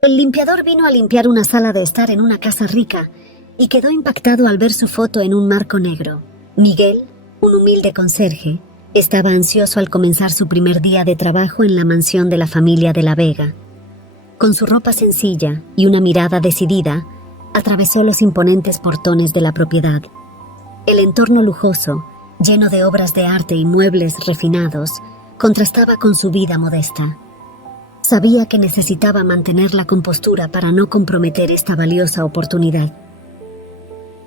El limpiador vino a limpiar una sala de estar en una casa rica y quedó impactado al ver su foto en un marco negro. Miguel, un humilde conserje, estaba ansioso al comenzar su primer día de trabajo en la mansión de la familia de la Vega. Con su ropa sencilla y una mirada decidida, atravesó los imponentes portones de la propiedad. El entorno lujoso, lleno de obras de arte y muebles refinados, contrastaba con su vida modesta. Sabía que necesitaba mantener la compostura para no comprometer esta valiosa oportunidad.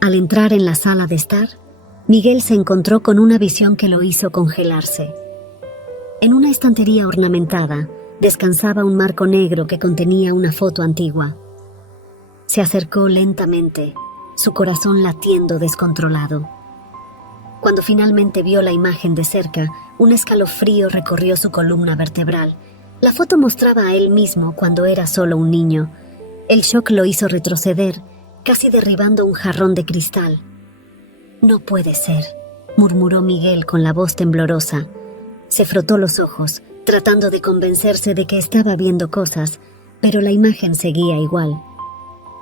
Al entrar en la sala de estar, Miguel se encontró con una visión que lo hizo congelarse. En una estantería ornamentada, descansaba un marco negro que contenía una foto antigua. Se acercó lentamente, su corazón latiendo descontrolado. Cuando finalmente vio la imagen de cerca, un escalofrío recorrió su columna vertebral. La foto mostraba a él mismo cuando era solo un niño. El shock lo hizo retroceder, casi derribando un jarrón de cristal. «No puede ser», murmuró Miguel con la voz temblorosa. Se frotó los ojos, tratando de convencerse de que estaba viendo cosas, pero la imagen seguía igual.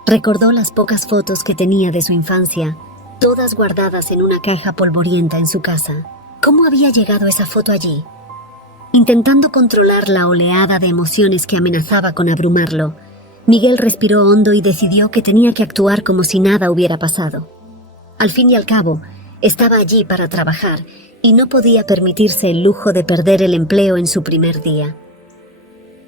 Recordó las pocas fotos que tenía de su infancia, todas guardadas en una caja polvorienta en su casa. ¿Cómo había llegado esa foto allí? Intentando controlar la oleada de emociones que amenazaba con abrumarlo, Miguel respiró hondo y decidió que tenía que actuar como si nada hubiera pasado. Al fin y al cabo, estaba allí para trabajar y no podía permitirse el lujo de perder el empleo en su primer día.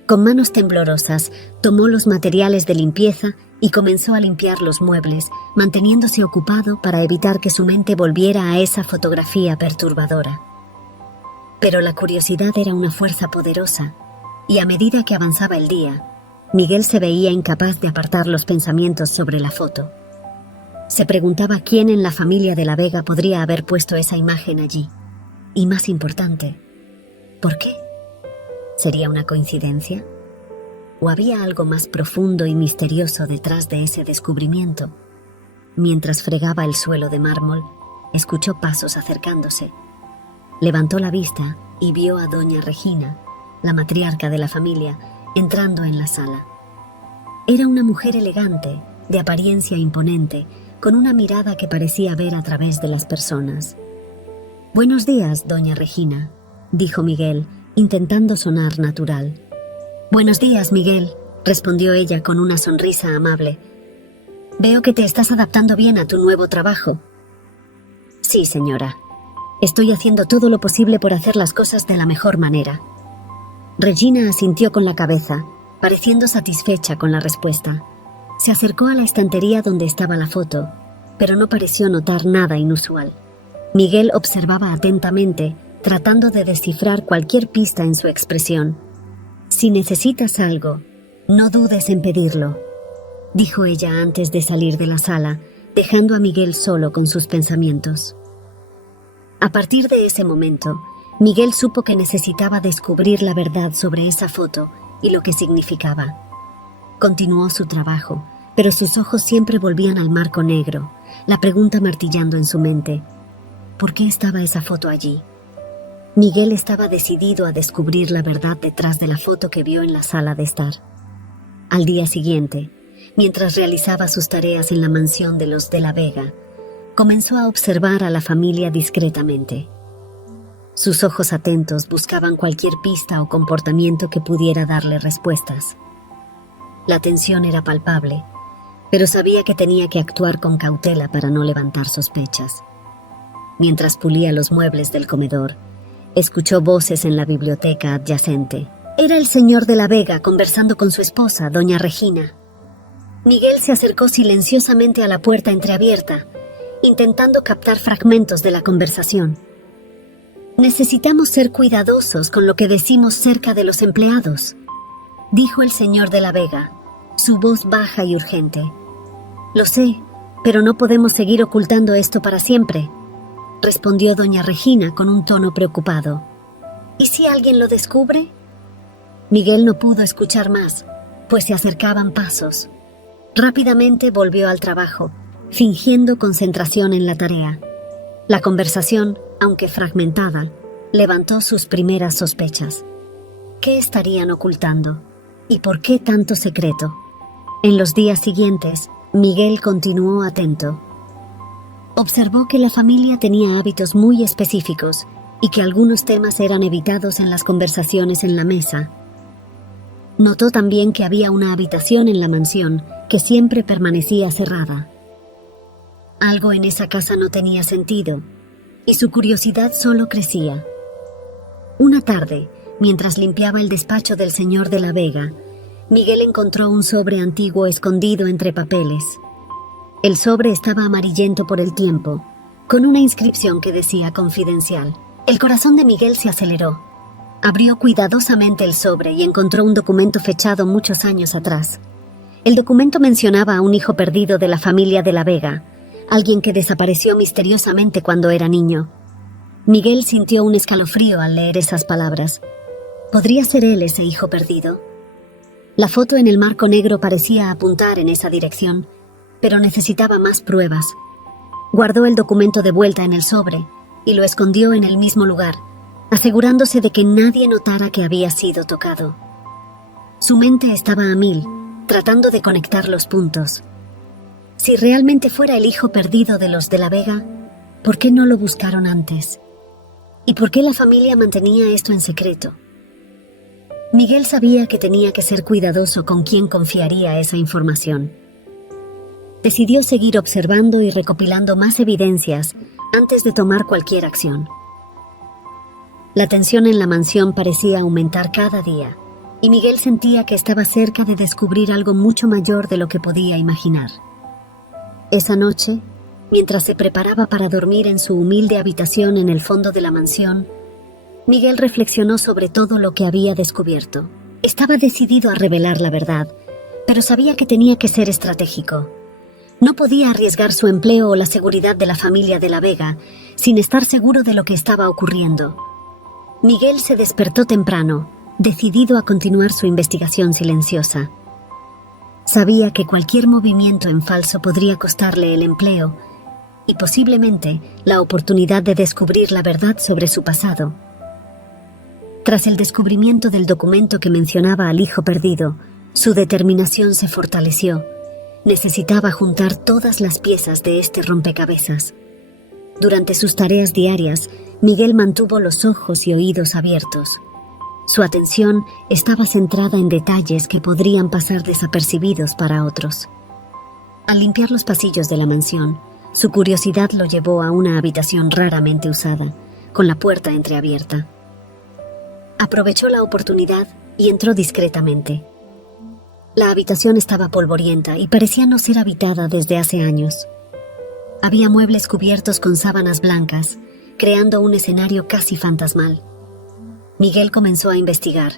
Con manos temblorosas, tomó los materiales de limpieza y comenzó a limpiar los muebles, manteniéndose ocupado para evitar que su mente volviera a esa fotografía perturbadora. Pero la curiosidad era una fuerza poderosa, y a medida que avanzaba el día, Miguel se veía incapaz de apartar los pensamientos sobre la foto. Se preguntaba quién en la familia de la Vega podría haber puesto esa imagen allí. Y más importante, ¿por qué? ¿Sería una coincidencia? ¿O había algo más profundo y misterioso detrás de ese descubrimiento? Mientras fregaba el suelo de mármol, escuchó pasos acercándose. Levantó la vista y vio a doña Regina, la matriarca de la familia, entrando en la sala. Era una mujer elegante, de apariencia imponente, con una mirada que parecía ver a través de las personas. «Buenos días, doña Regina», dijo Miguel, intentando sonar natural. «Buenos días, Miguel», respondió ella con una sonrisa amable. «Veo que te estás adaptando bien a tu nuevo trabajo». «Sí, señora. Estoy haciendo todo lo posible por hacer las cosas de la mejor manera». Regina asintió con la cabeza, pareciendo satisfecha con la respuesta. Se acercó a la estantería donde estaba la foto, pero no pareció notar nada inusual. Miguel observaba atentamente, tratando de descifrar cualquier pista en su expresión. «Si necesitas algo, no dudes en pedirlo», dijo ella antes de salir de la sala, dejando a Miguel solo con sus pensamientos. A partir de ese momento, Miguel supo que necesitaba descubrir la verdad sobre esa foto y lo que significaba. Continuó su trabajo, pero sus ojos siempre volvían al marco negro, la pregunta martillando en su mente: ¿por qué estaba esa foto allí? Miguel estaba decidido a descubrir la verdad detrás de la foto que vio en la sala de estar. Al día siguiente, mientras realizaba sus tareas en la mansión de los de la Vega, comenzó a observar a la familia discretamente. Sus ojos atentos buscaban cualquier pista o comportamiento que pudiera darle respuestas. La tensión era palpable, pero sabía que tenía que actuar con cautela para no levantar sospechas. Mientras pulía los muebles del comedor, escuchó voces en la biblioteca adyacente. Era el señor de la Vega conversando con su esposa, doña Regina. Miguel se acercó silenciosamente a la puerta entreabierta, intentando captar fragmentos de la conversación. «Necesitamos ser cuidadosos con lo que decimos cerca de los empleados», dijo el señor de la Vega, su voz baja y urgente. «Lo sé, pero no podemos seguir ocultando esto para siempre», respondió doña Regina con un tono preocupado. «¿Y si alguien lo descubre?» Miguel no pudo escuchar más, pues se acercaban pasos. Rápidamente volvió al trabajo, fingiendo concentración en la tarea. La conversación, aunque fragmentada, levantó sus primeras sospechas. ¿Qué estarían ocultando? ¿Y por qué tanto secreto? En los días siguientes, Miguel continuó atento. Observó que la familia tenía hábitos muy específicos y que algunos temas eran evitados en las conversaciones en la mesa. Notó también que había una habitación en la mansión que siempre permanecía cerrada. Algo en esa casa no tenía sentido, y su curiosidad solo crecía. Una tarde, mientras limpiaba el despacho del señor de la Vega, Miguel encontró un sobre antiguo escondido entre papeles. El sobre estaba amarillento por el tiempo, con una inscripción que decía confidencial. El corazón de Miguel se aceleró. Abrió cuidadosamente el sobre y encontró un documento fechado muchos años atrás. El documento mencionaba a un hijo perdido de la familia de la Vega, alguien que desapareció misteriosamente cuando era niño. Miguel sintió un escalofrío al leer esas palabras. ¿Podría ser él ese hijo perdido? La foto en el marco negro parecía apuntar en esa dirección, pero necesitaba más pruebas. Guardó el documento de vuelta en el sobre y lo escondió en el mismo lugar, asegurándose de que nadie notara que había sido tocado. Su mente estaba a mil, tratando de conectar los puntos. Si realmente fuera el hijo perdido de los de la Vega, ¿por qué no lo buscaron antes? ¿Y por qué la familia mantenía esto en secreto? Miguel sabía que tenía que ser cuidadoso con quién confiaría esa información. Decidió seguir observando y recopilando más evidencias antes de tomar cualquier acción. La tensión en la mansión parecía aumentar cada día, y Miguel sentía que estaba cerca de descubrir algo mucho mayor de lo que podía imaginar. Esa noche, mientras se preparaba para dormir en su humilde habitación en el fondo de la mansión, Miguel reflexionó sobre todo lo que había descubierto. Estaba decidido a revelar la verdad, pero sabía que tenía que ser estratégico. No podía arriesgar su empleo o la seguridad de la familia de la Vega sin estar seguro de lo que estaba ocurriendo. Miguel se despertó temprano, decidido a continuar su investigación silenciosa. Sabía que cualquier movimiento en falso podría costarle el empleo y posiblemente la oportunidad de descubrir la verdad sobre su pasado. Tras el descubrimiento del documento que mencionaba al hijo perdido, su determinación se fortaleció. Necesitaba juntar todas las piezas de este rompecabezas. Durante sus tareas diarias, Miguel mantuvo los ojos y oídos abiertos. Su atención estaba centrada en detalles que podrían pasar desapercibidos para otros. Al limpiar los pasillos de la mansión, su curiosidad lo llevó a una habitación raramente usada, con la puerta entreabierta. Aprovechó la oportunidad y entró discretamente. La habitación estaba polvorienta y parecía no ser habitada desde hace años. Había muebles cubiertos con sábanas blancas, creando un escenario casi fantasmal. Miguel comenzó a investigar,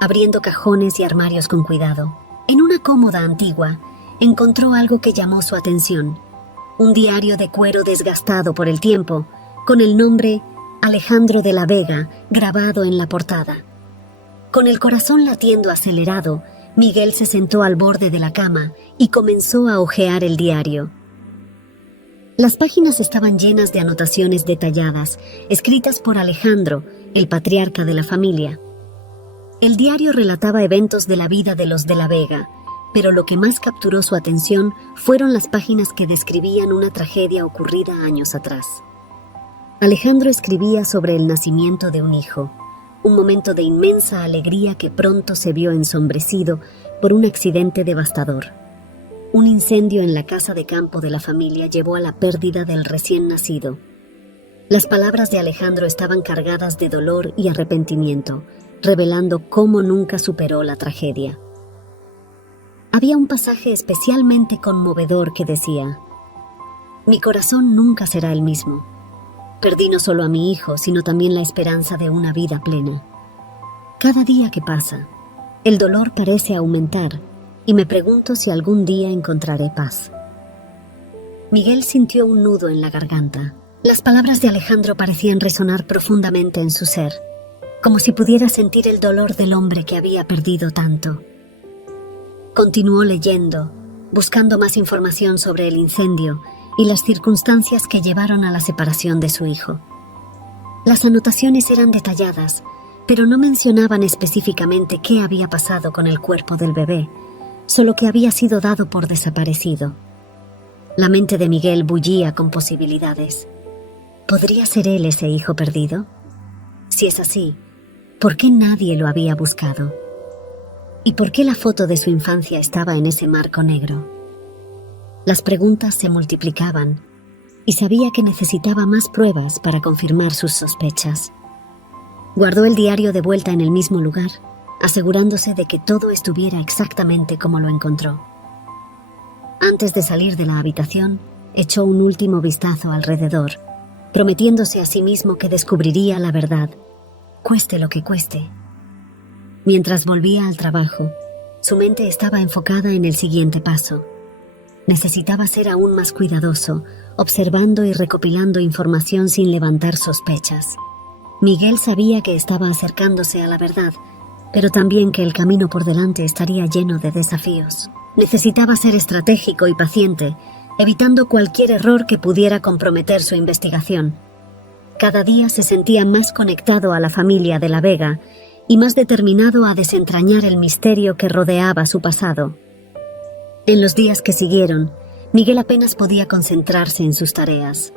abriendo cajones y armarios con cuidado. En una cómoda antigua, encontró algo que llamó su atención: un diario de cuero desgastado por el tiempo, con el nombre Alejandro de la Vega grabado en la portada. Con el corazón latiendo acelerado, Miguel se sentó al borde de la cama y comenzó a hojear el diario. Las páginas estaban llenas de anotaciones detalladas, escritas por Alejandro, el patriarca de la familia. El diario relataba eventos de la vida de los de la Vega, pero lo que más capturó su atención fueron las páginas que describían una tragedia ocurrida años atrás. Alejandro escribía sobre el nacimiento de un hijo, un momento de inmensa alegría que pronto se vio ensombrecido por un accidente devastador. Un incendio en la casa de campo de la familia llevó a la pérdida del recién nacido. Las palabras de Alejandro estaban cargadas de dolor y arrepentimiento, revelando cómo nunca superó la tragedia. Había un pasaje especialmente conmovedor que decía: «Mi corazón nunca será el mismo. Perdí no solo a mi hijo, sino también la esperanza de una vida plena. Cada día que pasa, el dolor parece aumentar y me pregunto si algún día encontraré paz». Miguel sintió un nudo en la garganta. Las palabras de Alejandro parecían resonar profundamente en su ser, como si pudiera sentir el dolor del hombre que había perdido tanto. Continuó leyendo, buscando más información sobre el incendio y las circunstancias que llevaron a la separación de su hijo. Las anotaciones eran detalladas, pero no mencionaban específicamente qué había pasado con el cuerpo del bebé, solo que había sido dado por desaparecido. La mente de Miguel bullía con posibilidades. ¿Podría ser él ese hijo perdido? Si es así, ¿por qué nadie lo había buscado? ¿Y por qué la foto de su infancia estaba en ese marco negro? Las preguntas se multiplicaban y sabía que necesitaba más pruebas para confirmar sus sospechas. Guardó el diario de vuelta en el mismo lugar, asegurándose de que todo estuviera exactamente como lo encontró. Antes de salir de la habitación, echó un último vistazo alrededor, prometiéndose a sí mismo que descubriría la verdad, cueste lo que cueste. Mientras volvía al trabajo, su mente estaba enfocada en el siguiente paso. Necesitaba ser aún más cuidadoso, observando y recopilando información sin levantar sospechas. Miguel sabía que estaba acercándose a la verdad, pero también que el camino por delante estaría lleno de desafíos. Necesitaba ser estratégico y paciente, evitando cualquier error que pudiera comprometer su investigación. Cada día se sentía más conectado a la familia de la Vega y más determinado a desentrañar el misterio que rodeaba su pasado. En los días que siguieron, Miguel apenas podía concentrarse en sus tareas.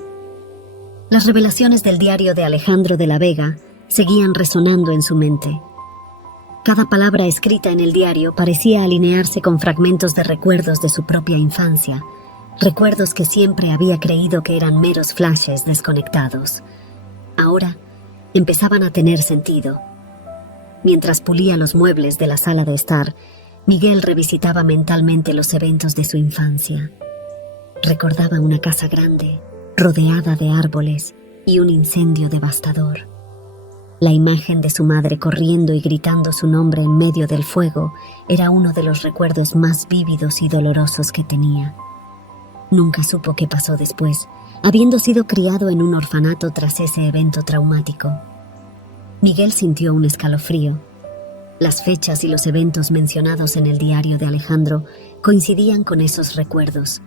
Las revelaciones del diario de Alejandro de la Vega seguían resonando en su mente. Cada palabra escrita en el diario parecía alinearse con fragmentos de recuerdos de su propia infancia, recuerdos que siempre había creído que eran meros flashes desconectados. Ahora empezaban a tener sentido. Mientras pulía los muebles de la sala de estar, Miguel revisitaba mentalmente los eventos de su infancia. Recordaba una casa grande, rodeada de árboles y un incendio devastador. La imagen de su madre corriendo y gritando su nombre en medio del fuego era uno de los recuerdos más vívidos y dolorosos que tenía. Nunca supo qué pasó después, habiendo sido criado en un orfanato tras ese evento traumático. Miguel sintió un escalofrío. Las fechas y los eventos mencionados en el diario de Alejandro coincidían con esos recuerdos.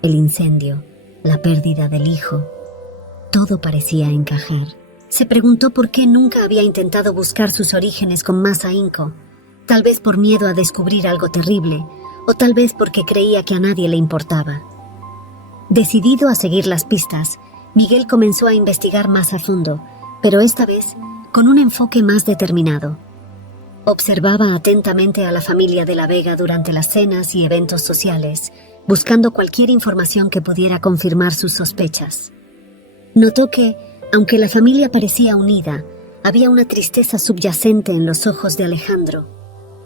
El incendio, la pérdida del hijo, todo parecía encajar. Se preguntó por qué nunca había intentado buscar sus orígenes con más ahínco, tal vez por miedo a descubrir algo terrible, o tal vez porque creía que a nadie le importaba. Decidido a seguir las pistas, Miguel comenzó a investigar más a fondo, pero esta vez con un enfoque más determinado. Observaba atentamente a la familia de la Vega durante las cenas y eventos sociales, buscando cualquier información que pudiera confirmar sus sospechas. Notó que, aunque la familia parecía unida, había una tristeza subyacente en los ojos de Alejandro,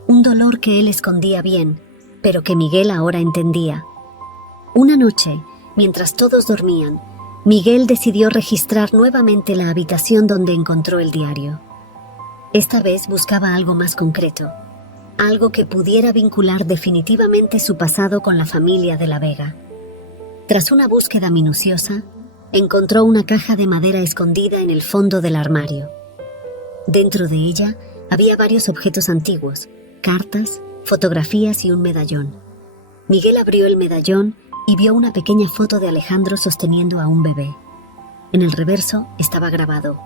un dolor que él escondía bien, pero que Miguel ahora entendía. Una noche, mientras todos dormían, Miguel decidió registrar nuevamente la habitación donde encontró el diario. Esta vez buscaba algo más concreto, algo que pudiera vincular definitivamente su pasado con la familia de la Vega. Tras una búsqueda minuciosa, encontró una caja de madera escondida en el fondo del armario. Dentro de ella había varios objetos antiguos, cartas, fotografías y un medallón. Miguel abrió el medallón y vio una pequeña foto de Alejandro sosteniendo a un bebé. En el reverso estaba grabado: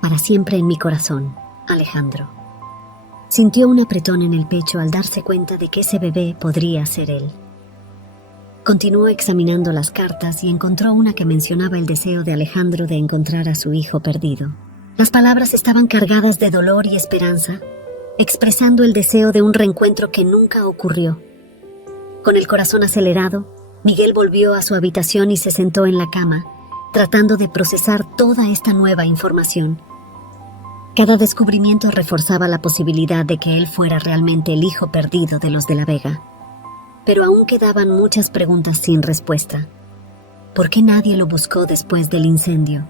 "Para siempre en mi corazón, Alejandro". Sintió un apretón en el pecho al darse cuenta de que ese bebé podría ser él. Continuó examinando las cartas y encontró una que mencionaba el deseo de Alejandro de encontrar a su hijo perdido. Las palabras estaban cargadas de dolor y esperanza, expresando el deseo de un reencuentro que nunca ocurrió. Con el corazón acelerado, Miguel volvió a su habitación y se sentó en la cama, tratando de procesar toda esta nueva información. Cada descubrimiento reforzaba la posibilidad de que él fuera realmente el hijo perdido de los de la Vega. Pero aún quedaban muchas preguntas sin respuesta. ¿Por qué nadie lo buscó después del incendio?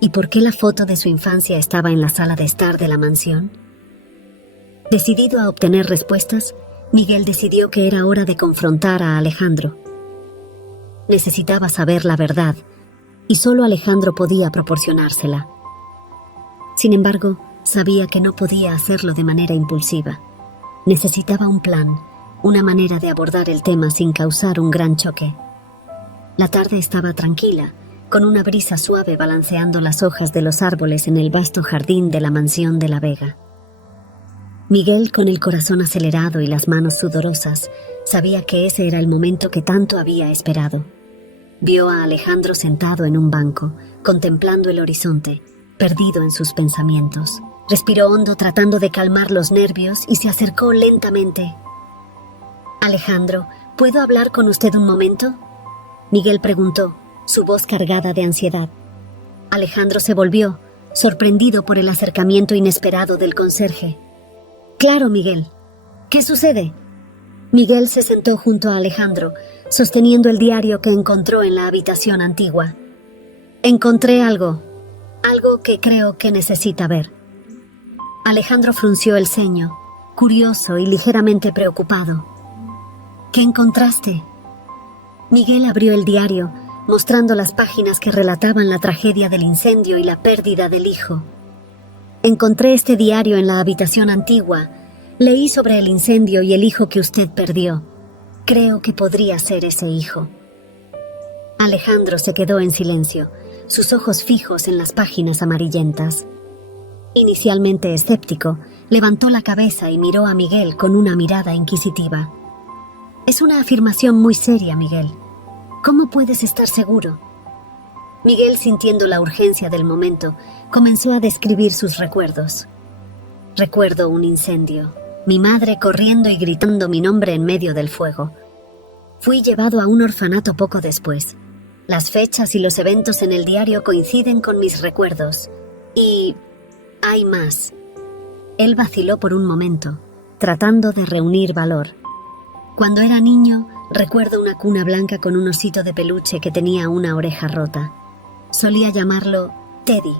¿Y por qué la foto de su infancia estaba en la sala de estar de la mansión? Decidido a obtener respuestas, Miguel decidió que era hora de confrontar a Alejandro. Necesitaba saber la verdad, y solo Alejandro podía proporcionársela. Sin embargo, sabía que no podía hacerlo de manera impulsiva. Necesitaba un plan, una manera de abordar el tema sin causar un gran choque. La tarde estaba tranquila, con una brisa suave balanceando las hojas de los árboles en el vasto jardín de la mansión de la Vega. Miguel, con el corazón acelerado y las manos sudorosas, sabía que ese era el momento que tanto había esperado. Vio a Alejandro sentado en un banco, contemplando el horizonte, perdido en sus pensamientos. Respiró hondo tratando de calmar los nervios y se acercó lentamente. «Alejandro, ¿puedo hablar con usted un momento?», Miguel preguntó, su voz cargada de ansiedad. Alejandro se volvió, sorprendido por el acercamiento inesperado del conserje. «Claro, Miguel. ¿Qué sucede?». Miguel se sentó junto a Alejandro, sosteniendo el diario que encontró en la habitación antigua. «Encontré algo que creo que necesita ver». Alejandro frunció el ceño, curioso y ligeramente preocupado. «¿Qué encontraste?». Miguel abrió el diario, mostrando las páginas que relataban la tragedia del incendio y la pérdida del hijo. «Encontré este diario en la habitación antigua. Leí sobre el incendio y el hijo que usted perdió. Creo que podría ser ese hijo». Alejandro se quedó en silencio, sus ojos fijos en las páginas amarillentas. Inicialmente escéptico, levantó la cabeza y miró a Miguel con una mirada inquisitiva. «Es una afirmación muy seria, Miguel. ¿Cómo puedes estar seguro?». Miguel, sintiendo la urgencia del momento, comenzó a describir sus recuerdos. «Recuerdo un incendio, mi madre corriendo y gritando mi nombre en medio del fuego. Fui llevado a un orfanato poco después. Las fechas y los eventos en el diario coinciden con mis recuerdos. Y hay más». Él vaciló por un momento, tratando de reunir valor. «Cuando era niño, recuerdo una cuna blanca con un osito de peluche que tenía una oreja rota. Solía llamarlo Teddy».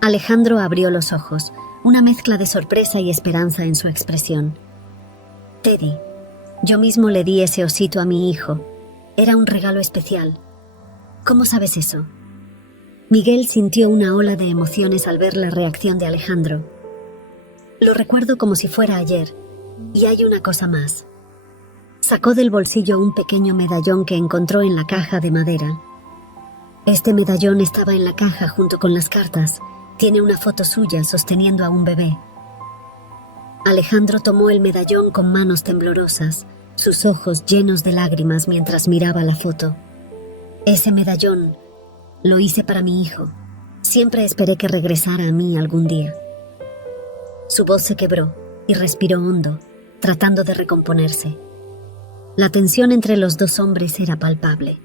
Alejandro abrió los ojos, una mezcla de sorpresa y esperanza en su expresión. «Teddy. Yo mismo le di ese osito a mi hijo. Era un regalo especial. ¿Cómo sabes eso?». Miguel sintió una ola de emociones al ver la reacción de Alejandro. «Lo recuerdo como si fuera ayer. Y hay una cosa más». Sacó del bolsillo un pequeño medallón que encontró en la caja de madera. Este medallón estaba en la caja junto con las cartas. Tiene una foto suya sosteniendo a un bebé. Alejandro tomó el medallón con manos temblorosas, sus ojos llenos de lágrimas mientras miraba la foto. «Ese medallón lo hice para mi hijo. Siempre esperé que regresara a mí algún día». Su voz se quebró y respiró hondo, tratando de recomponerse. La tensión entre los dos hombres era palpable.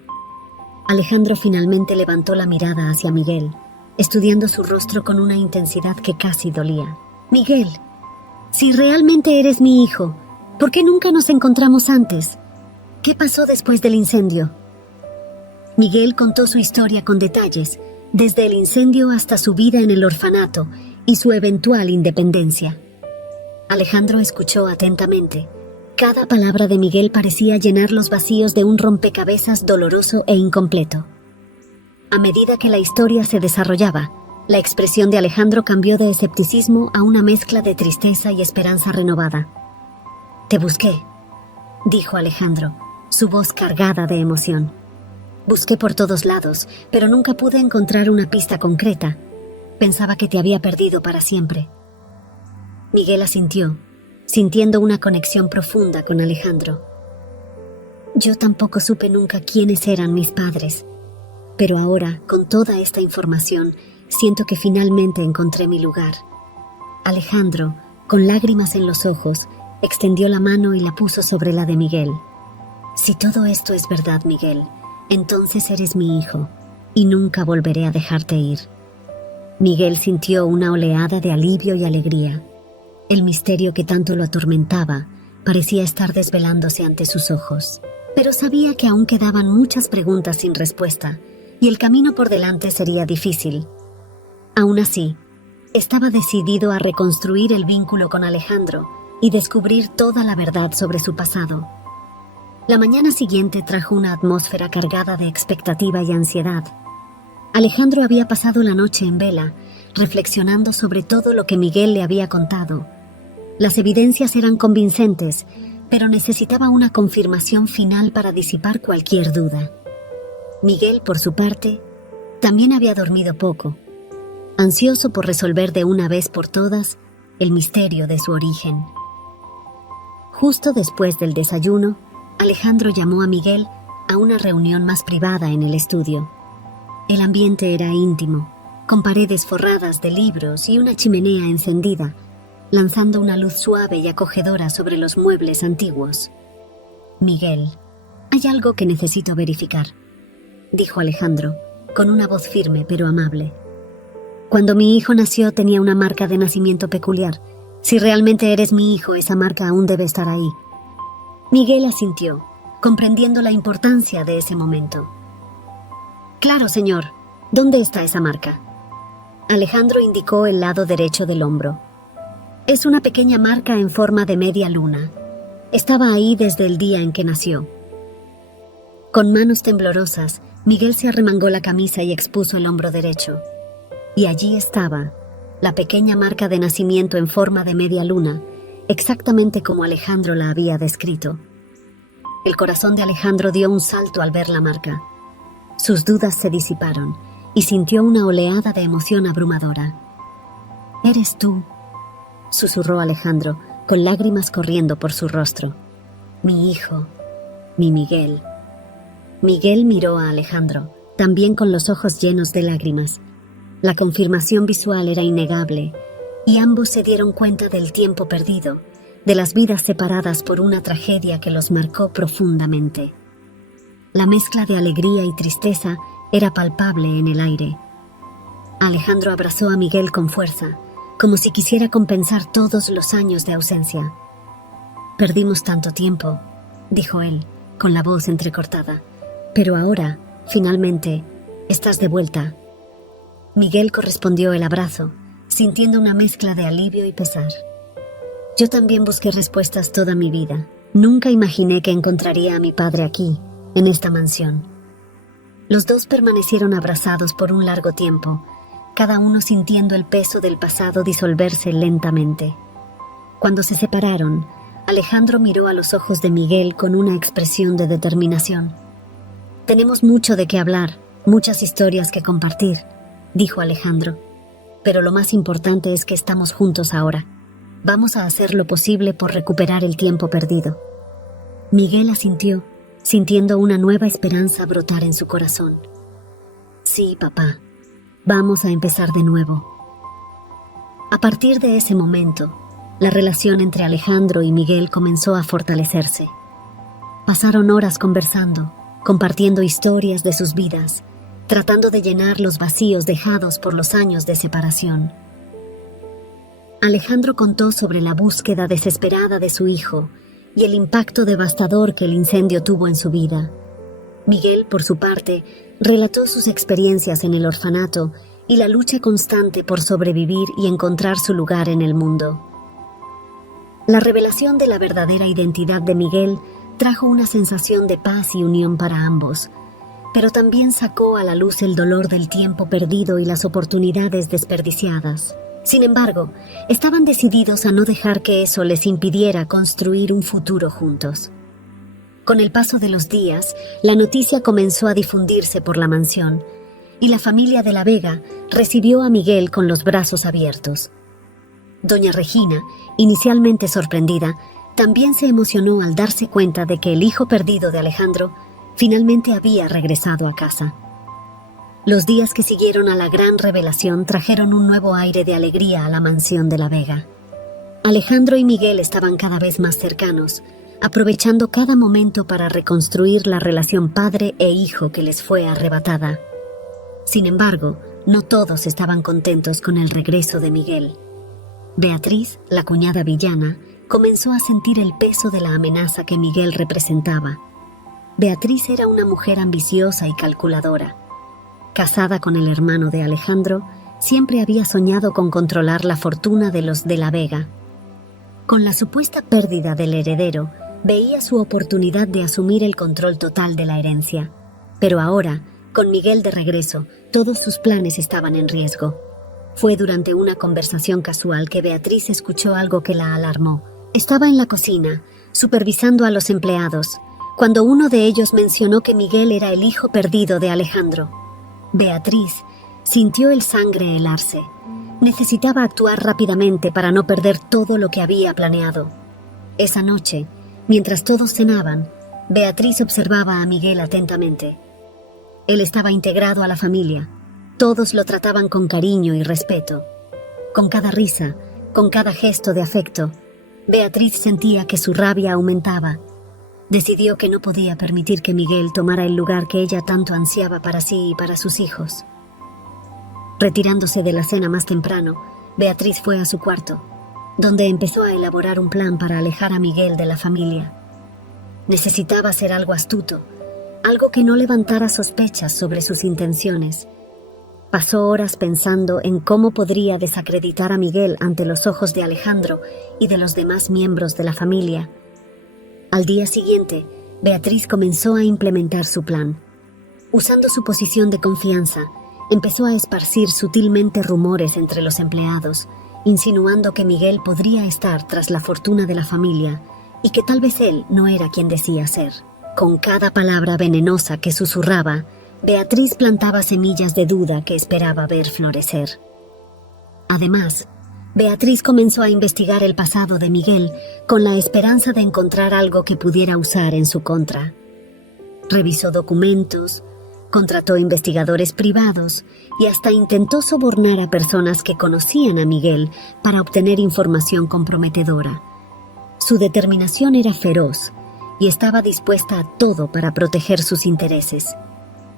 Alejandro finalmente levantó la mirada hacia Miguel, estudiando su rostro con una intensidad que casi dolía. «Miguel, si realmente eres mi hijo, ¿por qué nunca nos encontramos antes? ¿Qué pasó después del incendio?». Miguel contó su historia con detalles, desde el incendio hasta su vida en el orfanato y su eventual independencia. Alejandro escuchó atentamente. Cada palabra de Miguel parecía llenar los vacíos de un rompecabezas doloroso e incompleto. A medida que la historia se desarrollaba, la expresión de Alejandro cambió de escepticismo a una mezcla de tristeza y esperanza renovada. «Te busqué», dijo Alejandro, su voz cargada de emoción. «Busqué por todos lados, pero nunca pude encontrar una pista concreta. Pensaba que te había perdido para siempre». Miguel asintió, sintiendo una conexión profunda con Alejandro. «Yo tampoco supe nunca quiénes eran mis padres, pero ahora, con toda esta información, siento que finalmente encontré mi lugar». Alejandro, con lágrimas en los ojos, extendió la mano y la puso sobre la de Miguel. «Si todo esto es verdad, Miguel, entonces eres mi hijo, y nunca volveré a dejarte ir». Miguel sintió una oleada de alivio y alegría. El misterio que tanto lo atormentaba parecía estar desvelándose ante sus ojos, pero sabía que aún quedaban muchas preguntas sin respuesta, y el camino por delante sería difícil. Aún así, estaba decidido a reconstruir el vínculo con Alejandro y descubrir toda la verdad sobre su pasado. La mañana siguiente trajo una atmósfera cargada de expectativa y ansiedad. Alejandro había pasado la noche en vela, reflexionando sobre todo lo que Miguel le había contado. Las evidencias eran convincentes, pero necesitaba una confirmación final para disipar cualquier duda. Miguel, por su parte, también había dormido poco. Ansioso por resolver de una vez por todas, el misterio de su origen. Justo después del desayuno, Alejandro llamó a Miguel a una reunión más privada en el estudio. El ambiente era íntimo, con paredes forradas de libros y una chimenea encendida, lanzando una luz suave y acogedora sobre los muebles antiguos. «Miguel, hay algo que necesito verificar», dijo Alejandro, con una voz firme pero amable. «Cuando mi hijo nació tenía una marca de nacimiento peculiar. Si realmente eres mi hijo, esa marca aún debe estar ahí». Miguel asintió, comprendiendo la importancia de ese momento. «Claro, señor. ¿Dónde está esa marca?». Alejandro indicó el lado derecho del hombro. «Es una pequeña marca en forma de media luna. Estaba ahí desde el día en que nació». Con manos temblorosas, Miguel se arremangó la camisa y expuso el hombro derecho. Y allí estaba, la pequeña marca de nacimiento en forma de media luna, exactamente como Alejandro la había descrito. El corazón de Alejandro dio un salto al ver la marca. Sus dudas se disiparon y sintió una oleada de emoción abrumadora. «Eres tú», susurró Alejandro, con lágrimas corriendo por su rostro. «Mi hijo, mi Miguel». Miguel miró a Alejandro, también con los ojos llenos de lágrimas. La confirmación visual era innegable, y ambos se dieron cuenta del tiempo perdido, de las vidas separadas por una tragedia que los marcó profundamente. La mezcla de alegría y tristeza era palpable en el aire. Alejandro abrazó a Miguel con fuerza, como si quisiera compensar todos los años de ausencia. «Perdimos tanto tiempo», dijo él, con la voz entrecortada. «Pero ahora, finalmente, estás de vuelta». Miguel correspondió el abrazo, sintiendo una mezcla de alivio y pesar. «Yo también busqué respuestas toda mi vida. Nunca imaginé que encontraría a mi padre aquí, en esta mansión». Los dos permanecieron abrazados por un largo tiempo, cada uno sintiendo el peso del pasado disolverse lentamente. Cuando se separaron, Alejandro miró a los ojos de Miguel con una expresión de determinación. «Tenemos mucho de qué hablar, muchas historias que compartir», dijo Alejandro. «Pero lo más importante es que estamos juntos ahora. Vamos a hacer lo posible por recuperar el tiempo perdido». Miguel asintió, sintiendo una nueva esperanza brotar en su corazón. «Sí, papá. Vamos a empezar de nuevo». A partir de ese momento, la relación entre Alejandro y Miguel comenzó a fortalecerse. Pasaron horas conversando, compartiendo historias de sus vidas, tratando de llenar los vacíos dejados por los años de separación. Alejandro contó sobre la búsqueda desesperada de su hijo y el impacto devastador que el incendio tuvo en su vida. Miguel, por su parte, relató sus experiencias en el orfanato y la lucha constante por sobrevivir y encontrar su lugar en el mundo. La revelación de la verdadera identidad de Miguel trajo una sensación de paz y unión para ambos, pero también sacó a la luz el dolor del tiempo perdido y las oportunidades desperdiciadas. Sin embargo, estaban decididos a no dejar que eso les impidiera construir un futuro juntos. Con el paso de los días, la noticia comenzó a difundirse por la mansión, y la familia de la Vega recibió a Miguel con los brazos abiertos. Doña Regina, inicialmente sorprendida, también se emocionó al darse cuenta de que el hijo perdido de Alejandro finalmente había regresado a casa. Los días que siguieron a la gran revelación trajeron un nuevo aire de alegría a la mansión de la Vega. Alejandro y Miguel estaban cada vez más cercanos, aprovechando cada momento para reconstruir la relación padre e hijo que les fue arrebatada. Sin embargo, no todos estaban contentos con el regreso de Miguel. Beatriz, la cuñada villana, comenzó a sentir el peso de la amenaza que Miguel representaba. Beatriz era una mujer ambiciosa y calculadora. Casada con el hermano de Alejandro, siempre había soñado con controlar la fortuna de los de la Vega. Con la supuesta pérdida del heredero, veía su oportunidad de asumir el control total de la herencia. Pero ahora, con Miguel de regreso, todos sus planes estaban en riesgo. Fue durante una conversación casual que Beatriz escuchó algo que la alarmó. Estaba en la cocina, supervisando a los empleados, cuando uno de ellos mencionó que Miguel era el hijo perdido de Alejandro. Beatriz sintió el sangre helarse. Necesitaba actuar rápidamente para no perder todo lo que había planeado. Esa noche, mientras todos cenaban, Beatriz observaba a Miguel atentamente. Él estaba integrado a la familia. Todos lo trataban con cariño y respeto. Con cada risa, con cada gesto de afecto, Beatriz sentía que su rabia aumentaba. Decidió que no podía permitir que Miguel tomara el lugar que ella tanto ansiaba para sí y para sus hijos. Retirándose de la cena más temprano, Beatriz fue a su cuarto, donde empezó a elaborar un plan para alejar a Miguel de la familia. Necesitaba hacer algo astuto, algo que no levantara sospechas sobre sus intenciones. Pasó horas pensando en cómo podría desacreditar a Miguel ante los ojos de Alejandro y de los demás miembros de la familia. Al día siguiente, Beatriz comenzó a implementar su plan. Usando su posición de confianza, empezó a esparcir sutilmente rumores entre los empleados, insinuando que Miguel podría estar tras la fortuna de la familia y que tal vez él no era quien decía ser. Con cada palabra venenosa que susurraba, Beatriz plantaba semillas de duda que esperaba ver florecer. Además, Beatriz comenzó a investigar el pasado de Miguel con la esperanza de encontrar algo que pudiera usar en su contra. Revisó documentos, contrató investigadores privados y hasta intentó sobornar a personas que conocían a Miguel para obtener información comprometedora. Su determinación era feroz y estaba dispuesta a todo para proteger sus intereses.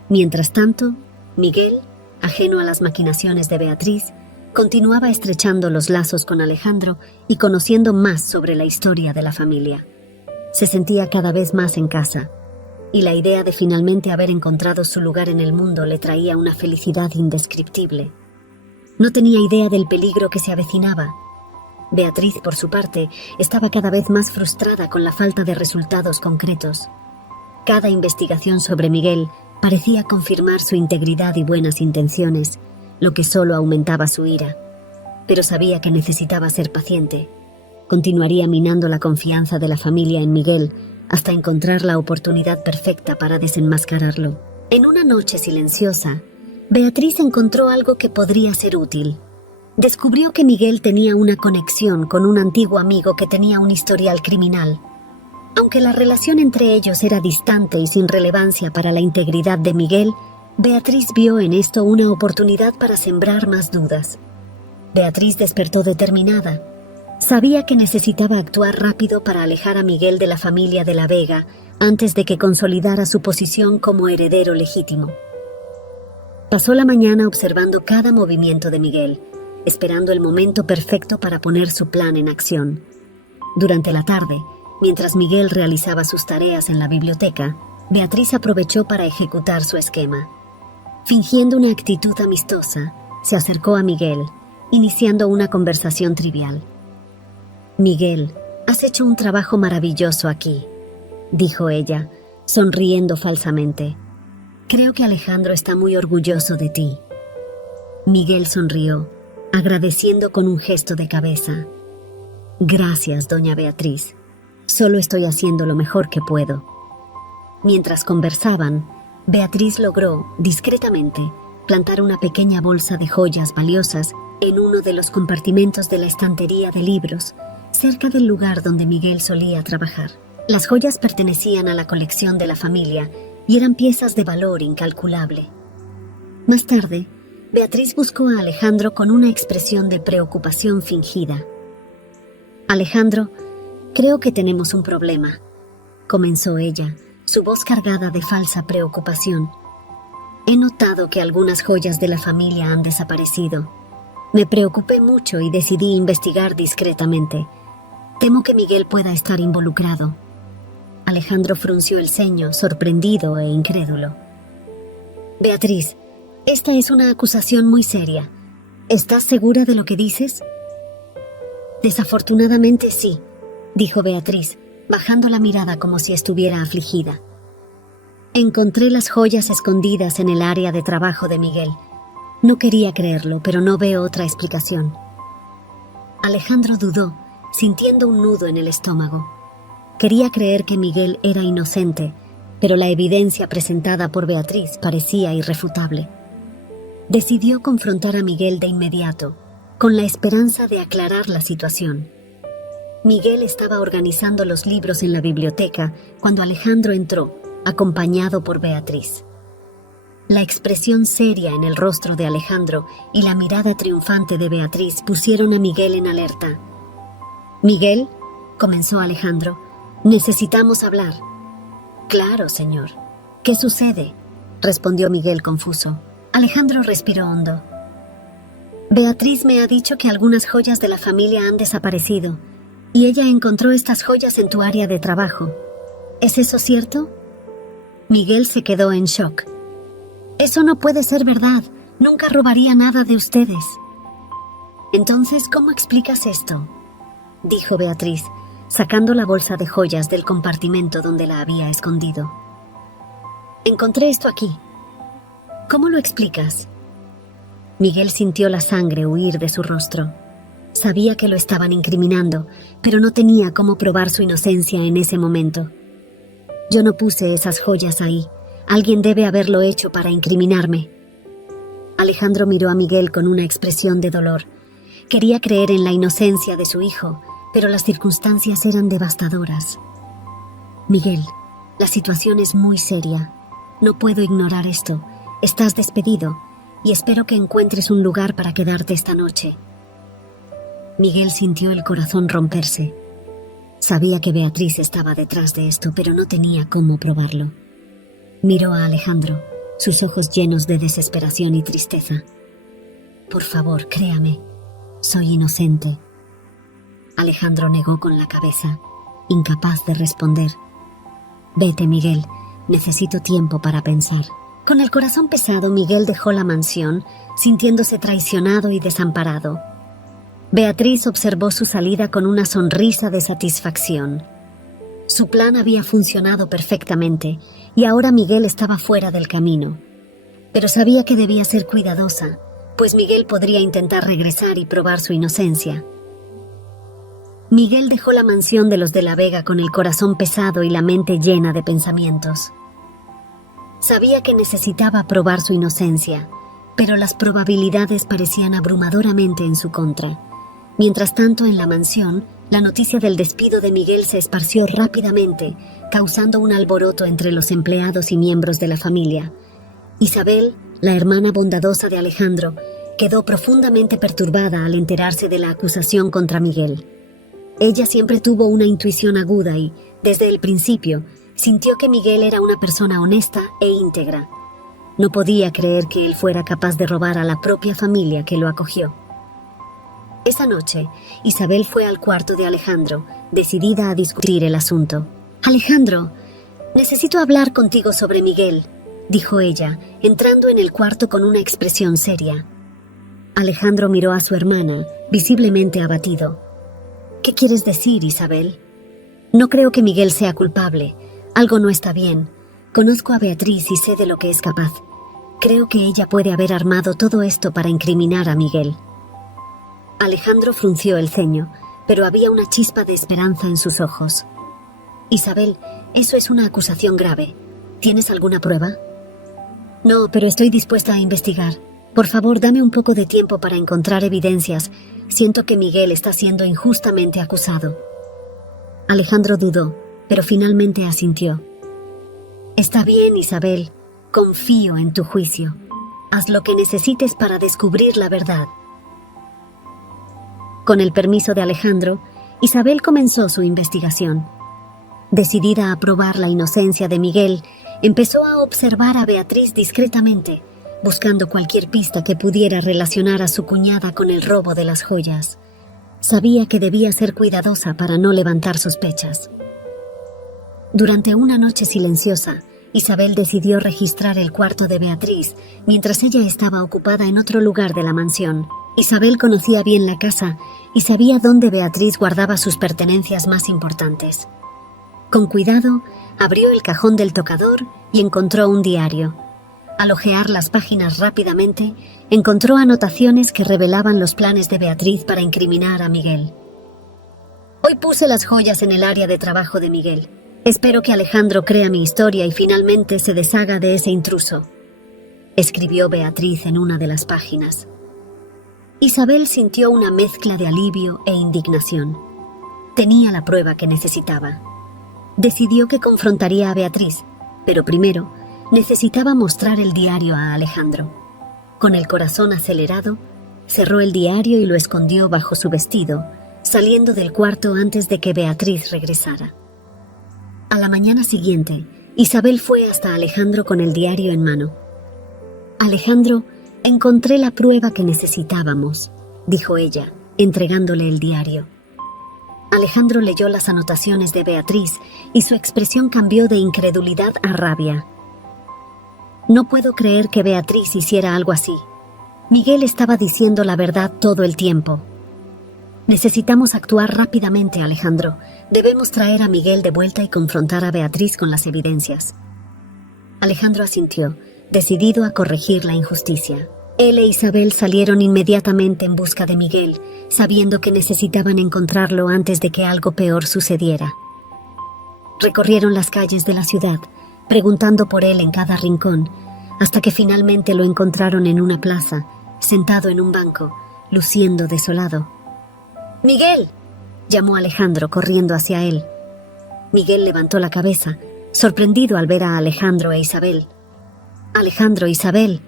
Mientras tanto, Miguel, ajeno a las maquinaciones de Beatriz, continuaba estrechando los lazos con Alejandro y conociendo más sobre la historia de la familia. Se sentía cada vez más en casa, y la idea de finalmente haber encontrado su lugar en el mundo le traía una felicidad indescriptible. No tenía idea del peligro que se avecinaba. Beatriz, por su parte, estaba cada vez más frustrada con la falta de resultados concretos. Cada investigación sobre Miguel parecía confirmar su integridad y buenas intenciones, lo que solo aumentaba su ira. Pero sabía que necesitaba ser paciente. Continuaría minando la confianza de la familia en Miguel hasta encontrar la oportunidad perfecta para desenmascararlo. En una noche silenciosa, Beatriz encontró algo que podría ser útil. Descubrió que Miguel tenía una conexión con un antiguo amigo que tenía un historial criminal. Aunque la relación entre ellos era distante y sin relevancia para la integridad de Miguel, Beatriz vio en esto una oportunidad para sembrar más dudas. Beatriz despertó determinada. Sabía que necesitaba actuar rápido para alejar a Miguel de la familia de la Vega antes de que consolidara su posición como heredero legítimo. Pasó la mañana observando cada movimiento de Miguel, esperando el momento perfecto para poner su plan en acción. Durante la tarde, mientras Miguel realizaba sus tareas en la biblioteca, Beatriz aprovechó para ejecutar su esquema. Fingiendo una actitud amistosa, se acercó a Miguel, iniciando una conversación trivial. «Miguel, has hecho un trabajo maravilloso aquí», dijo ella, sonriendo falsamente. «Creo que Alejandro está muy orgulloso de ti». Miguel sonrió, agradeciendo con un gesto de cabeza. «Gracias, doña Beatriz. Solo estoy haciendo lo mejor que puedo». Mientras conversaban, Beatriz logró, discretamente, plantar una pequeña bolsa de joyas valiosas en uno de los compartimentos de la estantería de libros, cerca del lugar donde Miguel solía trabajar. Las joyas pertenecían a la colección de la familia y eran piezas de valor incalculable. Más tarde, Beatriz buscó a Alejandro con una expresión de preocupación fingida. «Alejandro, creo que tenemos un problema», comenzó ella, su voz cargada de falsa preocupación. «He notado que algunas joyas de la familia han desaparecido. Me preocupé mucho y decidí investigar discretamente. Temo que Miguel pueda estar involucrado». Alejandro frunció el ceño, sorprendido e incrédulo. «Beatriz, esta es una acusación muy seria. ¿Estás segura de lo que dices?» «Desafortunadamente sí», dijo Beatriz, bajando la mirada como si estuviera afligida. «Encontré las joyas escondidas en el área de trabajo de Miguel. No quería creerlo, pero no veo otra explicación». Alejandro dudó, sintiendo un nudo en el estómago. Quería creer que Miguel era inocente, pero la evidencia presentada por Beatriz parecía irrefutable. Decidió confrontar a Miguel de inmediato, con la esperanza de aclarar la situación. Miguel estaba organizando los libros en la biblioteca cuando Alejandro entró, acompañado por Beatriz. La expresión seria en el rostro de Alejandro y la mirada triunfante de Beatriz pusieron a Miguel en alerta. «Miguel», comenzó Alejandro, «necesitamos hablar». «Claro, señor». «¿Qué sucede?», respondió Miguel confuso. Alejandro respiró hondo. «Beatriz me ha dicho que algunas joyas de la familia han desaparecido y ella encontró estas joyas en tu área de trabajo. ¿Es eso cierto?». Miguel se quedó en shock. «Eso no puede ser verdad. Nunca robaría nada de ustedes». «Entonces, ¿cómo explicas esto?», dijo Beatriz, sacando la bolsa de joyas del compartimento donde la había escondido. «Encontré esto aquí». «¿Cómo lo explicas?». Miguel sintió la sangre huir de su rostro. Sabía que lo estaban incriminando, pero no tenía cómo probar su inocencia en ese momento. «Yo no puse esas joyas ahí. Alguien debe haberlo hecho para incriminarme». Alejandro miró a Miguel con una expresión de dolor. Quería creer en la inocencia de su hijo, pero las circunstancias eran devastadoras. «Miguel, la situación es muy seria. No puedo ignorar esto. Estás despedido y espero que encuentres un lugar para quedarte esta noche». Miguel sintió el corazón romperse. Sabía que Beatriz estaba detrás de esto, pero no tenía cómo probarlo. Miró a Alejandro, sus ojos llenos de desesperación y tristeza. «Por favor, créame, soy inocente». Alejandro negó con la cabeza, incapaz de responder. «Vete, Miguel, necesito tiempo para pensar». Con el corazón pesado, Miguel dejó la mansión, sintiéndose traicionado y desamparado. Beatriz observó su salida con una sonrisa de satisfacción. Su plan había funcionado perfectamente y ahora Miguel estaba fuera del camino. Pero sabía que debía ser cuidadosa, pues Miguel podría intentar regresar y probar su inocencia. Miguel dejó la mansión de los de la Vega con el corazón pesado y la mente llena de pensamientos. Sabía que necesitaba probar su inocencia, pero las probabilidades parecían abrumadoramente en su contra. Mientras tanto, en la mansión, la noticia del despido de Miguel se esparció rápidamente, causando un alboroto entre los empleados y miembros de la familia. Isabel, la hermana bondadosa de Alejandro, quedó profundamente perturbada al enterarse de la acusación contra Miguel. Ella siempre tuvo una intuición aguda y, desde el principio, sintió que Miguel era una persona honesta e íntegra. No podía creer que él fuera capaz de robar a la propia familia que lo acogió. Esa noche, Isabel fue al cuarto de Alejandro, decidida a discutir el asunto. «Alejandro, necesito hablar contigo sobre Miguel», dijo ella, entrando en el cuarto con una expresión seria. Alejandro miró a su hermana, visiblemente abatido. «¿Qué quieres decir, Isabel?» «No creo que Miguel sea culpable. Algo no está bien. Conozco a Beatriz y sé de lo que es capaz. Creo que ella puede haber armado todo esto para incriminar a Miguel». Alejandro frunció el ceño, pero había una chispa de esperanza en sus ojos. «Isabel, eso es una acusación grave. ¿Tienes alguna prueba?» «No, pero estoy dispuesta a investigar. Por favor, dame un poco de tiempo para encontrar evidencias. Siento que Miguel está siendo injustamente acusado». Alejandro dudó, pero finalmente asintió. «Está bien, Isabel. Confío en tu juicio. Haz lo que necesites para descubrir la verdad». Con el permiso de Alejandro, Isabel comenzó su investigación. Decidida a probar la inocencia de Miguel, empezó a observar a Beatriz discretamente, buscando cualquier pista que pudiera relacionar a su cuñada con el robo de las joyas. Sabía que debía ser cuidadosa para no levantar sospechas. Durante una noche silenciosa, Isabel decidió registrar el cuarto de Beatriz mientras ella estaba ocupada en otro lugar de la mansión. Isabel conocía bien la casa y sabía dónde Beatriz guardaba sus pertenencias más importantes. Con cuidado, abrió el cajón del tocador y encontró un diario. Al hojear las páginas rápidamente, encontró anotaciones que revelaban los planes de Beatriz para incriminar a Miguel. «Hoy puse las joyas en el área de trabajo de Miguel. Espero que Alejandro crea mi historia y finalmente se deshaga de ese intruso», escribió Beatriz en una de las páginas. Isabel sintió una mezcla de alivio e indignación. Tenía la prueba que necesitaba. Decidió que confrontaría a Beatriz, pero primero necesitaba mostrar el diario a Alejandro. Con el corazón acelerado, cerró el diario y lo escondió bajo su vestido, saliendo del cuarto antes de que Beatriz regresara. A la mañana siguiente, Isabel fue hasta Alejandro con el diario en mano. «Alejandro, encontré la prueba que necesitábamos», dijo ella, entregándole el diario. Alejandro leyó las anotaciones de Beatriz y su expresión cambió de incredulidad a rabia. «No puedo creer que Beatriz hiciera algo así. Miguel estaba diciendo la verdad todo el tiempo. Necesitamos actuar rápidamente, Alejandro. Debemos traer a Miguel de vuelta y confrontar a Beatriz con las evidencias». Alejandro asintió, decidido a corregir la injusticia. Él e Isabel salieron inmediatamente en busca de Miguel, sabiendo que necesitaban encontrarlo antes de que algo peor sucediera. Recorrieron las calles de la ciudad, preguntando por él en cada rincón, hasta que finalmente lo encontraron en una plaza, sentado en un banco, luciendo desolado. «¡Miguel!», llamó Alejandro corriendo hacia él. Miguel levantó la cabeza, sorprendido al ver a Alejandro e Isabel. «Alejandro, Isabel,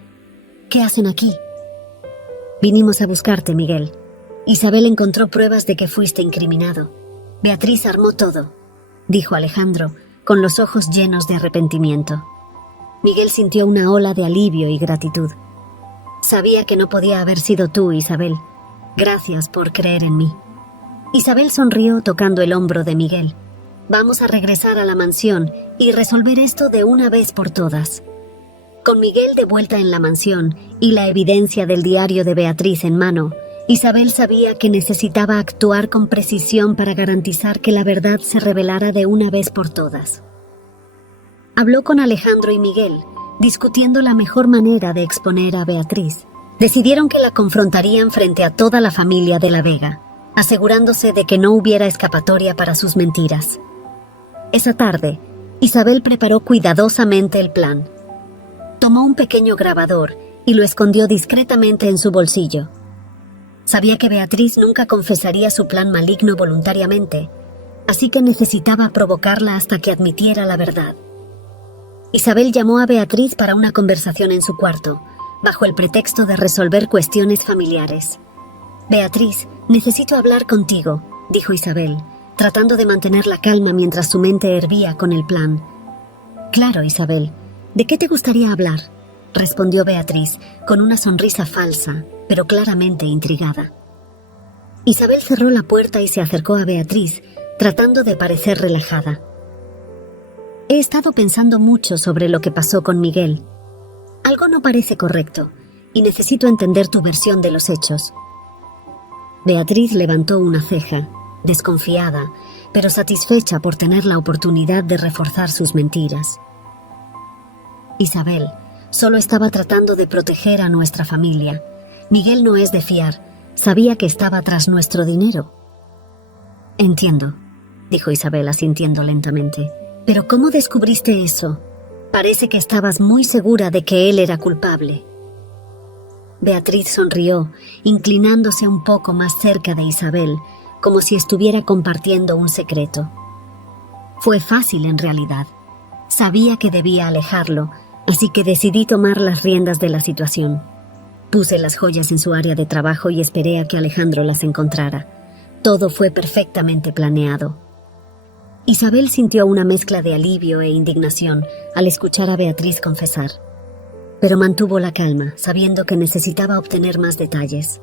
¿qué hacen aquí?». «Vinimos a buscarte, Miguel. Isabel encontró pruebas de que fuiste incriminado. Beatriz armó todo», dijo Alejandro, con los ojos llenos de arrepentimiento. Miguel sintió una ola de alivio y gratitud. «Sabía que no podía haber sido tú, Isabel. Gracias por creer en mí». Isabel sonrió tocando el hombro de Miguel. «Vamos a regresar a la mansión y resolver esto de una vez por todas». Con Miguel de vuelta en la mansión y la evidencia del diario de Beatriz en mano, Isabel sabía que necesitaba actuar con precisión para garantizar que la verdad se revelara de una vez por todas. Habló con Alejandro y Miguel, discutiendo la mejor manera de exponer a Beatriz. Decidieron que la confrontarían frente a toda la familia de la Vega, asegurándose de que no hubiera escapatoria para sus mentiras. Esa tarde, Isabel preparó cuidadosamente el plan. Tomó un pequeño grabador y lo escondió discretamente en su bolsillo. Sabía que Beatriz nunca confesaría su plan maligno voluntariamente, así que necesitaba provocarla hasta que admitiera la verdad. Isabel llamó a Beatriz para una conversación en su cuarto, bajo el pretexto de resolver cuestiones familiares. «Beatriz, necesito hablar contigo», dijo Isabel, tratando de mantener la calma mientras su mente hervía con el plan. «Claro, Isabel. ¿De qué te gustaría hablar?», respondió Beatriz, con una sonrisa falsa, pero claramente intrigada. Isabel cerró la puerta y se acercó a Beatriz, tratando de parecer relajada. «He estado pensando mucho sobre lo que pasó con Miguel. Algo no parece correcto, y necesito entender tu versión de los hechos». Beatriz levantó una ceja, desconfiada, pero satisfecha por tener la oportunidad de reforzar sus mentiras. «Isabel, solo estaba tratando de proteger a nuestra familia. Miguel no es de fiar. Sabía que estaba tras nuestro dinero». «Entiendo», dijo Isabel asintiendo lentamente. «Pero ¿cómo descubriste eso? Parece que estabas muy segura de que él era culpable». Beatriz sonrió, inclinándose un poco más cerca de Isabel, como si estuviera compartiendo un secreto. Fue fácil en realidad. Sabía que debía alejarlo, así que decidí tomar las riendas de la situación. Puse las joyas en su área de trabajo y esperé a que Alejandro las encontrara. Todo fue perfectamente planeado. Isabel sintió una mezcla de alivio e indignación al escuchar a Beatriz confesar, pero mantuvo la calma, sabiendo que necesitaba obtener más detalles.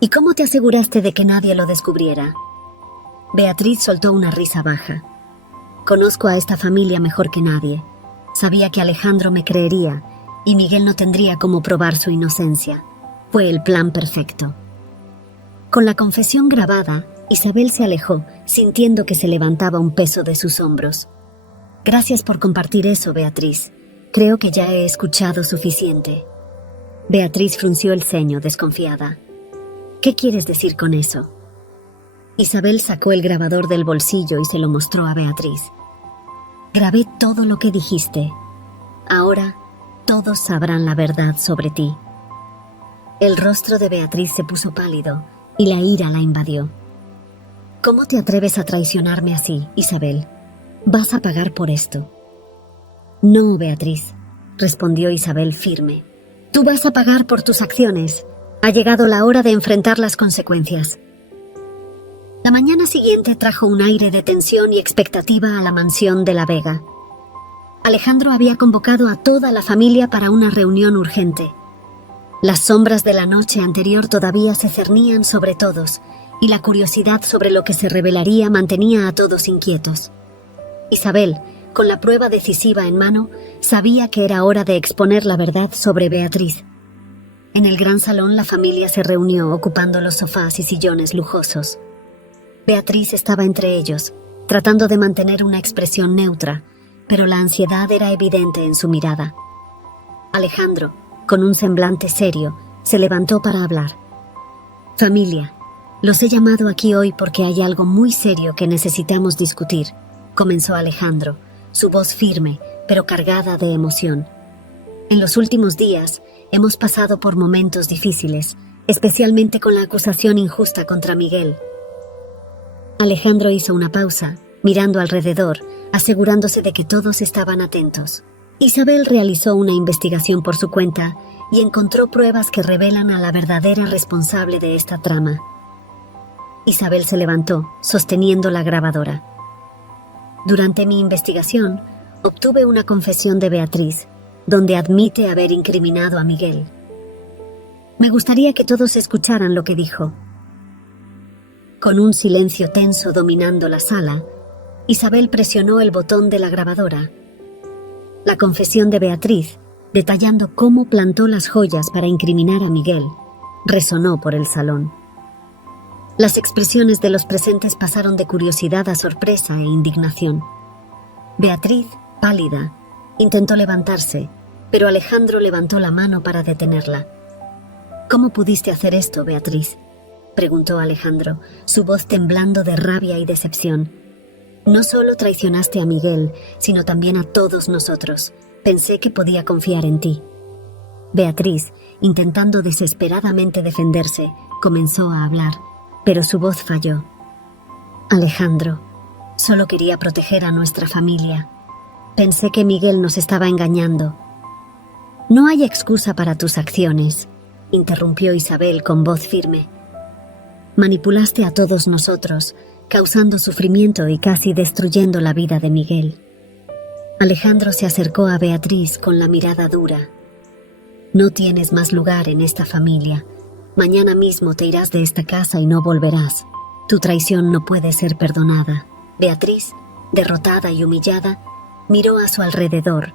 «¿Y cómo te aseguraste de que nadie lo descubriera?». Beatriz soltó una risa baja. «Conozco a esta familia mejor que nadie. Sabía que Alejandro me creería y Miguel no tendría cómo probar su inocencia. Fue el plan perfecto». Con la confesión grabada, Isabel se alejó, sintiendo que se levantaba un peso de sus hombros. «Gracias por compartir eso, Beatriz. Creo que ya he escuchado suficiente». Beatriz frunció el ceño, desconfiada. «¿Qué quieres decir con eso?». Isabel sacó el grabador del bolsillo y se lo mostró a Beatriz. «Grabé todo lo que dijiste. Ahora todos sabrán la verdad sobre ti». El rostro de Beatriz se puso pálido y la ira la invadió. ¿Cómo te atreves a traicionarme así, Isabel? Vas a pagar por esto. No, Beatriz, respondió Isabel firme. Tú vas a pagar por tus acciones. Ha llegado la hora de enfrentar las consecuencias. La mañana siguiente trajo un aire de tensión y expectativa a la mansión de la Vega. Alejandro había convocado a toda la familia para una reunión urgente. Las sombras de la noche anterior todavía se cernían sobre todos, y la curiosidad sobre lo que se revelaría mantenía a todos inquietos. Isabel, con la prueba decisiva en mano, sabía que era hora de exponer la verdad sobre Beatriz. En el gran salón la familia se reunió ocupando los sofás y sillones lujosos. Beatriz estaba entre ellos, tratando de mantener una expresión neutra, pero la ansiedad era evidente en su mirada. Alejandro, con un semblante serio, se levantó para hablar. «Familia, los he llamado aquí hoy porque hay algo muy serio que necesitamos discutir», comenzó Alejandro, su voz firme, pero cargada de emoción. «En los últimos días hemos pasado por momentos difíciles, especialmente con la acusación injusta contra Miguel». Alejandro hizo una pausa, mirando alrededor, asegurándose de que todos estaban atentos. Isabel realizó una investigación por su cuenta y encontró pruebas que revelan a la verdadera responsable de esta trama. Isabel se levantó, sosteniendo la grabadora. Durante mi investigación, obtuve una confesión de Beatriz, donde admite haber incriminado a Miguel. Me gustaría que todos escucharan lo que dijo. Con un silencio tenso dominando la sala, Isabel presionó el botón de la grabadora. La confesión de Beatriz, detallando cómo plantó las joyas para incriminar a Miguel, resonó por el salón. Las expresiones de los presentes pasaron de curiosidad a sorpresa e indignación. Beatriz, pálida, intentó levantarse, pero Alejandro levantó la mano para detenerla. «¿Cómo pudiste hacer esto, Beatriz?», preguntó Alejandro, su voz temblando de rabia y decepción. «No solo traicionaste a Miguel, sino también a todos nosotros. Pensé que podía confiar en ti». Beatriz, intentando desesperadamente defenderse, comenzó a hablar, pero su voz falló. «Alejandro, solo quería proteger a nuestra familia. Pensé que Miguel nos estaba engañando». «No hay excusa para tus acciones», interrumpió Isabel con voz firme. «Manipulaste a todos nosotros, causando sufrimiento y casi destruyendo la vida de Miguel». Alejandro se acercó a Beatriz con la mirada dura. «No tienes más lugar en esta familia. Mañana mismo te irás de esta casa y no volverás. Tu traición no puede ser perdonada». Beatriz, derrotada y humillada, miró a su alrededor,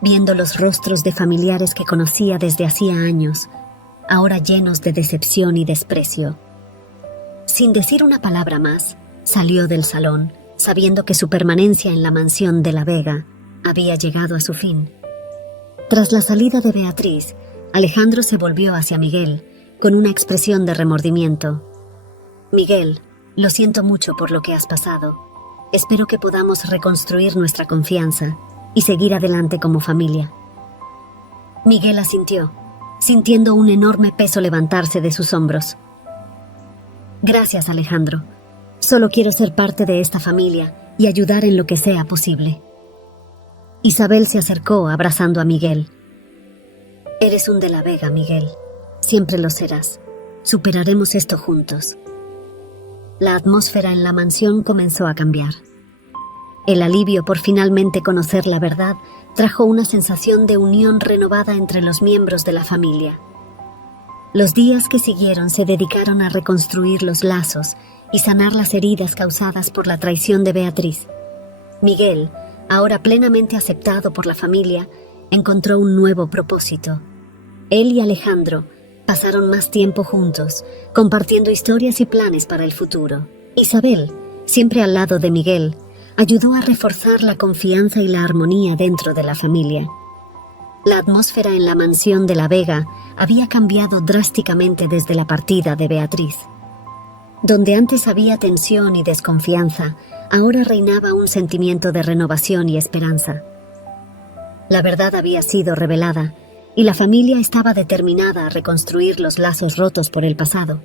viendo los rostros de familiares que conocía desde hacía años, ahora llenos de decepción y desprecio. Sin decir una palabra más, salió del salón, sabiendo que su permanencia en la mansión de la Vega había llegado a su fin. Tras la salida de Beatriz, Alejandro se volvió hacia Miguel, con una expresión de remordimiento. «Miguel, lo siento mucho por lo que has pasado. Espero que podamos reconstruir nuestra confianza y seguir adelante como familia». Miguel asintió, sintiendo un enorme peso levantarse de sus hombros. «Gracias, Alejandro. Solo quiero ser parte de esta familia y ayudar en lo que sea posible». Isabel se acercó abrazando a Miguel. «Eres un de la Vega, Miguel. Siempre lo serás. Superaremos esto juntos». La atmósfera en la mansión comenzó a cambiar. El alivio por finalmente conocer la verdad trajo una sensación de unión renovada entre los miembros de la familia. Los días que siguieron se dedicaron a reconstruir los lazos y sanar las heridas causadas por la traición de Beatriz. Miguel, ahora plenamente aceptado por la familia, encontró un nuevo propósito. Él y Alejandro pasaron más tiempo juntos, compartiendo historias y planes para el futuro. Isabel, siempre al lado de Miguel, ayudó a reforzar la confianza y la armonía dentro de la familia. La atmósfera en la mansión de la Vega había cambiado drásticamente desde la partida de Beatriz. Donde antes había tensión y desconfianza, ahora reinaba un sentimiento de renovación y esperanza. La verdad había sido revelada, y la familia estaba determinada a reconstruir los lazos rotos por el pasado.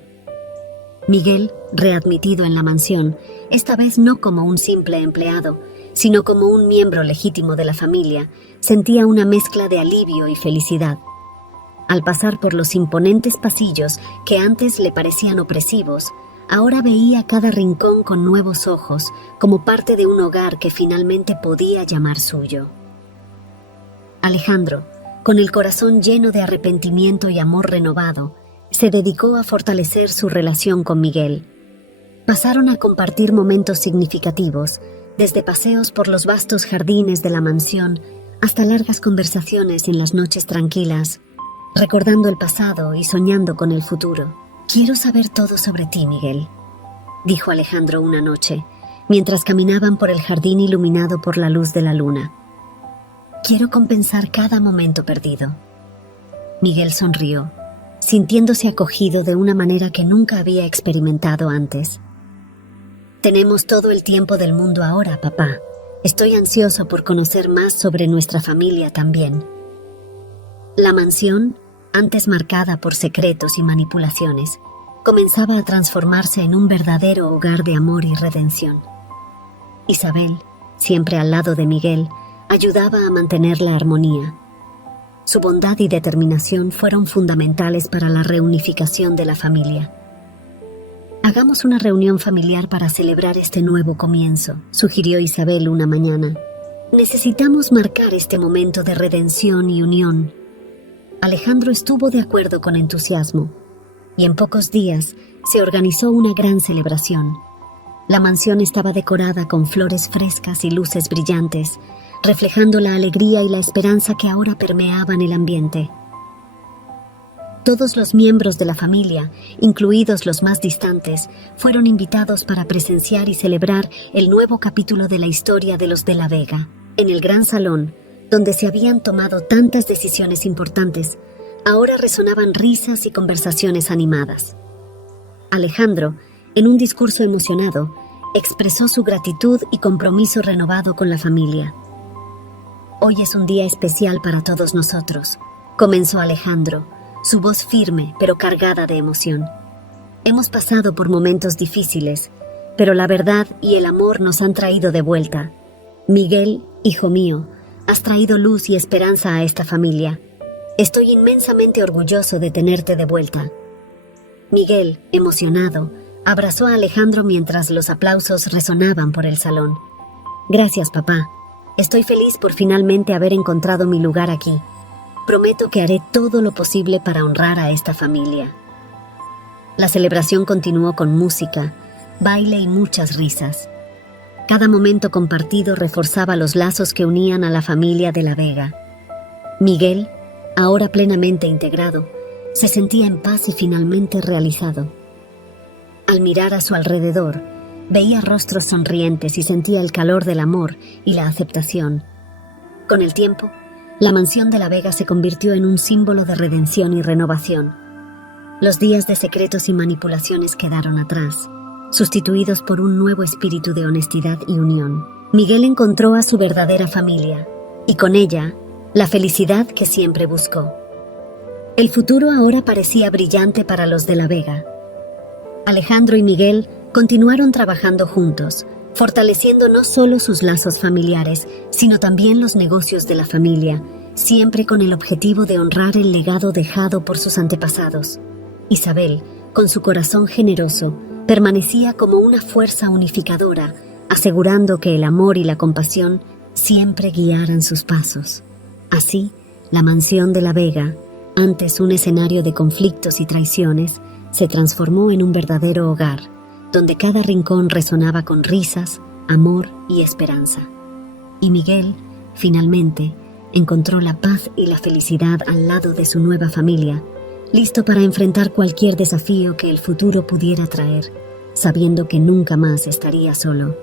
Miguel, readmitido en la mansión, esta vez no como un simple empleado, sino como un miembro legítimo de la familia, sentía una mezcla de alivio y felicidad. Al pasar por los imponentes pasillos que antes le parecían opresivos, ahora veía cada rincón con nuevos ojos, como parte de un hogar que finalmente podía llamar suyo. Alejandro, con el corazón lleno de arrepentimiento y amor renovado, se dedicó a fortalecer su relación con Miguel. Pasaron a compartir momentos significativos, desde paseos por los vastos jardines de la mansión hasta largas conversaciones en las noches tranquilas, recordando el pasado y soñando con el futuro. «Quiero saber todo sobre ti, Miguel», dijo Alejandro una noche, mientras caminaban por el jardín iluminado por la luz de la luna. «Quiero compensar cada momento perdido». Miguel sonrió, sintiéndose acogido de una manera que nunca había experimentado antes. «Tenemos todo el tiempo del mundo ahora, papá. Estoy ansioso por conocer más sobre nuestra familia también». La mansión, antes marcada por secretos y manipulaciones, comenzaba a transformarse en un verdadero hogar de amor y redención. Isabel, siempre al lado de Miguel, ayudaba a mantener la armonía. Su bondad y determinación fueron fundamentales para la reunificación de la familia. «Hagamos una reunión familiar para celebrar este nuevo comienzo», sugirió Isabel una mañana. «Necesitamos marcar este momento de redención y unión». Alejandro estuvo de acuerdo con entusiasmo, y en pocos días se organizó una gran celebración. La mansión estaba decorada con flores frescas y luces brillantes, reflejando la alegría y la esperanza que ahora permeaban el ambiente. Todos los miembros de la familia, incluidos los más distantes, fueron invitados para presenciar y celebrar el nuevo capítulo de la historia de los de la Vega. En el gran salón, donde se habían tomado tantas decisiones importantes, ahora resonaban risas y conversaciones animadas. Alejandro, en un discurso emocionado, expresó su gratitud y compromiso renovado con la familia. «Hoy es un día especial para todos nosotros», comenzó Alejandro, su voz firme pero cargada de emoción. «Hemos pasado por momentos difíciles, pero la verdad y el amor nos han traído de vuelta. Miguel, hijo mío, has traído luz y esperanza a esta familia. Estoy inmensamente orgulloso de tenerte de vuelta». Miguel, emocionado, abrazó a Alejandro mientras los aplausos resonaban por el salón. «Gracias, papá. Estoy feliz por finalmente haber encontrado mi lugar aquí. Prometo que haré todo lo posible para honrar a esta familia». La celebración continuó con música, baile y muchas risas. Cada momento compartido reforzaba los lazos que unían a la familia de la Vega. Miguel, ahora plenamente integrado, se sentía en paz y finalmente realizado. Al mirar a su alrededor, veía rostros sonrientes y sentía el calor del amor y la aceptación. Con el tiempo, la mansión de la Vega se convirtió en un símbolo de redención y renovación. Los días de secretos y manipulaciones quedaron atrás, sustituidos por un nuevo espíritu de honestidad y unión. Miguel encontró a su verdadera familia, y con ella, la felicidad que siempre buscó. El futuro ahora parecía brillante para los de la Vega. Alejandro y Miguel continuaron trabajando juntos, fortaleciendo no solo sus lazos familiares, sino también los negocios de la familia, siempre con el objetivo de honrar el legado dejado por sus antepasados. Isabel, con su corazón generoso, permanecía como una fuerza unificadora, asegurando que el amor y la compasión siempre guiaran sus pasos. Así, la mansión de la Vega, antes un escenario de conflictos y traiciones, se transformó en un verdadero hogar, donde cada rincón resonaba con risas, amor y esperanza. Y Miguel, finalmente, encontró la paz y la felicidad al lado de su nueva familia, listo para enfrentar cualquier desafío que el futuro pudiera traer, sabiendo que nunca más estaría solo.